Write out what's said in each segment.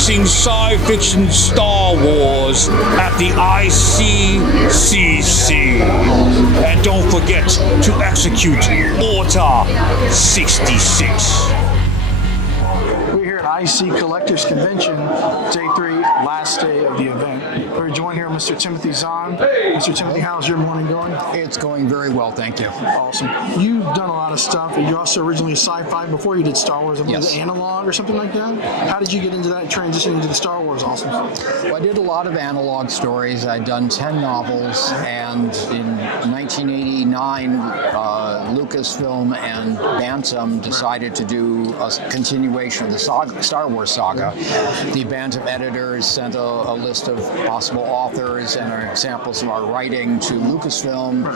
advancing sci-fiction Star Wars at the ICCC. And don't forget to execute Order 66. We're here at IC Collectors Convention, Day 3, last day of the event. We're joined here with Mr. Timothy Zahn. Mr. Timothy, how's your morning going? It's going very well, thank you. Awesome. You've done a lot of stuff. You're also originally sci-fi before you did Star Wars. I believe Yes. Analog or something like that. How did you get into that and transition into the Star Wars awesome? Well, I did a lot of analog stories. I'd done 10 novels, and in 1989, Lucasfilm and Bantam decided to do a continuation of the Star Wars saga. The Bantam editors sent a list of possible authors and samples of our writing to Lucasfilm.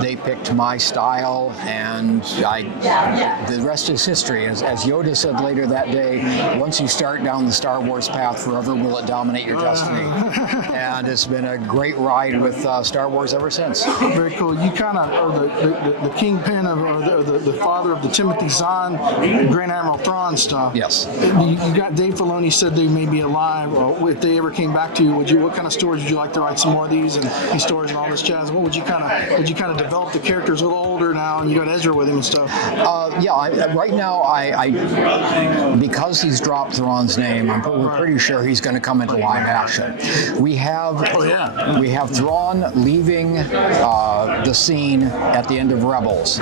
They picked my style, and the rest is history. As Yoda said later that day, once you start down the Star Wars path, forever will it dominate your destiny. And it's been a great ride with Star Wars ever since. Very cool. You kind of are the kingpin of, or the father of the Timothy Zahn, Grand Admiral Thrawn stuff. Yes. You got Dave Filoni said they may be alive. Or if they ever came back to you, what kind of stories would you like to write some more of these and stories and all this jazz? What would you kind of develop the characters a little older now, and you got Ezra with him and stuff? Right now, because he's dropped Thrawn's name, we're pretty sure he's going to come into live action. We have Thrawn leaving the scene at the end of Rebels.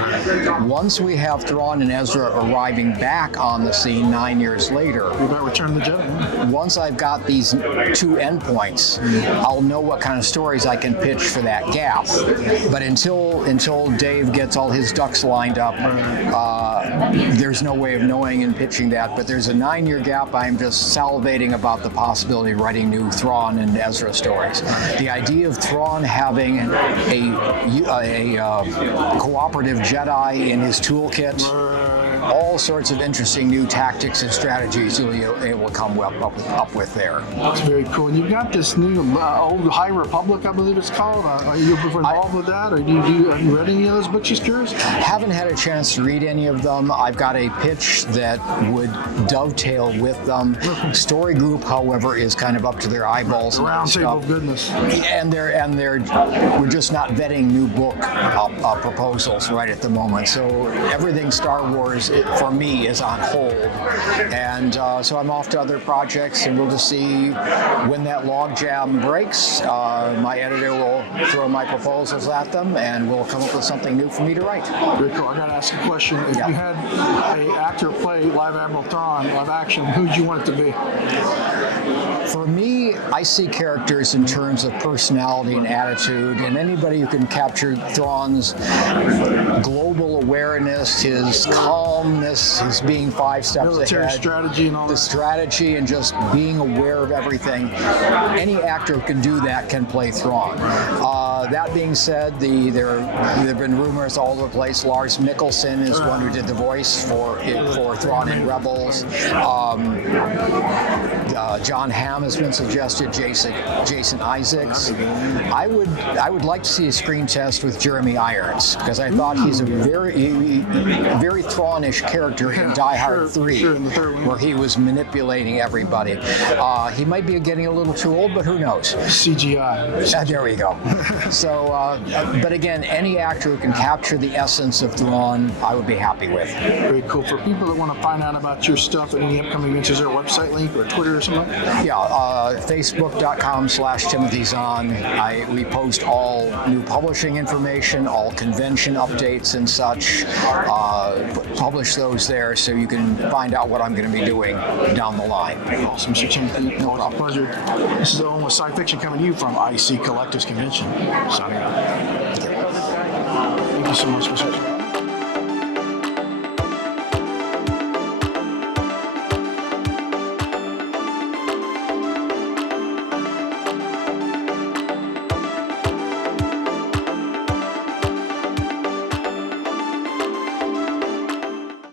Once we have Thrawn and Ezra arriving back on the scene 9 years later, We might Return of the Jedi. once I've got these two endpoints, I'll know what kind of stories I can pitch for that gap. But until Dave gets all his ducks lined up, there's no way of knowing and pitching that. But there's a 9-year gap. I'm just salivating about the possibility of writing new Thrawn and Ezra stories. The idea of Thrawn having a cooperative Jedi in his toolkit, all sorts of interesting new tactics and strategies you'll be able to come up with there. That's very cool. And you've got this new old High Republic, I believe it's called. Are you involved with that, or have you read any of those books? Just curious. Haven't had a chance to read any of them. I've got a pitch that would dovetail with them. Story Group, however, is kind of up to their eyeballs. Round table of goodness. And we're just not vetting new book proposals right at the moment. So everything Star Wars for me is on hold, and so I'm off to other projects, and we'll just see when that log jam breaks. My editor will throw my proposals at them, and we'll come up with something new for me to write. Very cool. I got to ask a question. If you had an actor play live Admiral Thrawn, live action, who'd you want it to be? For me, I see characters in terms of personality and attitude, and anybody who can capture Thrawn's global awareness, his calmness, his being 5 steps Military ahead, strategy and all the that. strategy and just being aware of everything. Any actor who can do that can play Thrawn. That being said, there have been rumors all over the place. Lars Mikkelsen is one who did the voice for Thrawn in Rebels. John Hamm has been suggested. Jason Isaacs. I would like to see a screen test with Jeremy Irons, because I thought he's a very Thrawn-ish character in Die Hard 3, where he was manipulating everybody. He might be getting a little too old, but who knows? CGI. There we go. So, but again, any actor who can capture the essence of Thrawn, I would be happy with. Very cool. For people that want to find out about your stuff and any upcoming events, is there a website link or Twitter or something? Yeah, Facebook.com/Timothy Zahn. We post all new publishing information, all convention updates and such. Publish those there so you can find out what I'm going to be doing down the line. Awesome, Mr. Timothy. No problem. Pleasure. This is Owen with Sci Fiction coming to you from IC Collectors Convention. Signing out. Thank you so much, Mr.